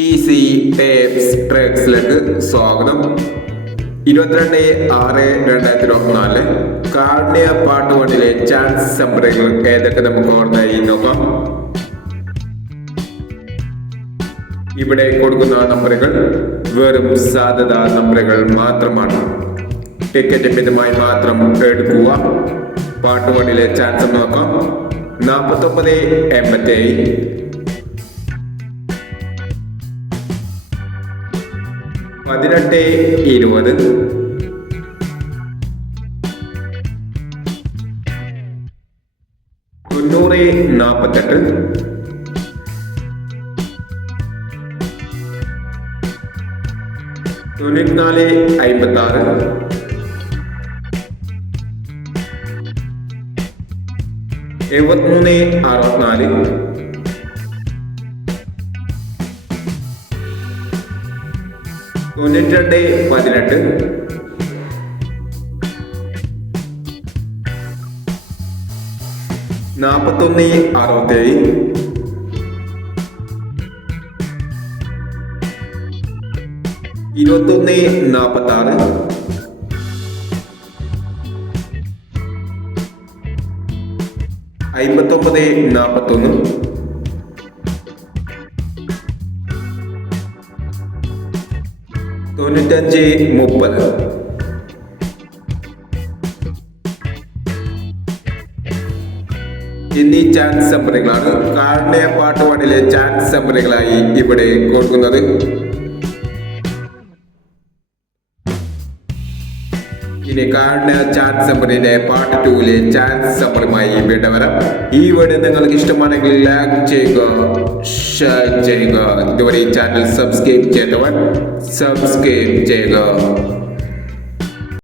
Easy tapes ട്രേക്സിലേക്ക് സ്വാഗതം. ഇരുപത്തിരണ്ട് ആറ് രണ്ടായിരത്തി ഇരുപത്തിനാല് കാർണിയ പാട്ട് വണ്ടിലെ ചാൻസ് നമ്പറുകൾ ഏതൊക്കെ നമുക്ക് ഓർമ്മയായി നോക്കാം. ഇവിടെ കൊടുക്കുന്ന നമ്പറുകൾ വെറും സാധ്യത നമ്പറുകൾ മാത്രമാണ്. ടിക്കറ്റ് മിതമായി മാത്രം എടുക്കുക. പാട്ട് വണ്ടിലെ ചാൻസ് നോക്കാം. നാൽപ്പത്തൊമ്പത് എൺപത്തി പതിനെട്ട് ഇരുപത്. തൊണ്ണൂറ് നാൽപ്പത്തെട്ട് തൊണ്ണൂറ്റിനാല് അമ്പത്തി ആറ് എഴുപത്തിമൂന്ന് അറുപത്തിനാല്. തൊണ്ണൂറ്റി പതിനെട്ട്. നാൽപ്പത്തൊന്ന് അറുപത്തേഴ്. ഇരുപത്തൊന്ന് നാൽപ്പത്തി ആറ് അമ്പത്തൊമ്പത് നാൽപ്പത്തൊന്ന് തൊണ്ണൂറ്റഞ്ച് മുപ്പത്. എന്നീ ചാൻസ് നമ്പറുകളാണ് കാർണയ പാട്ട് വണ്ണിലെ ചാൻസ് നമ്പറുകളായി ഇവിടെ കൊടുക്കുന്നത്. ഇനി കാർണ ചാൻസ് നമ്പറിന്റെ പാർട്ട് ടൂവിലെ ചാൻസ് നമ്പറുമായി ഇവിടെ ഈ വീഡിയോ നിങ്ങൾക്ക് ഇഷ്ടമാണെങ്കിൽ ലൈക്ക് ചെയ്യുക ഷെയർ ചെയ്യുക ഇതുവരെ ഈ ചാനൽ സബ്സ്ക്രൈബ് ചെയ്തവർ സബ്സ്ക്രൈബ് ചെയ്യുക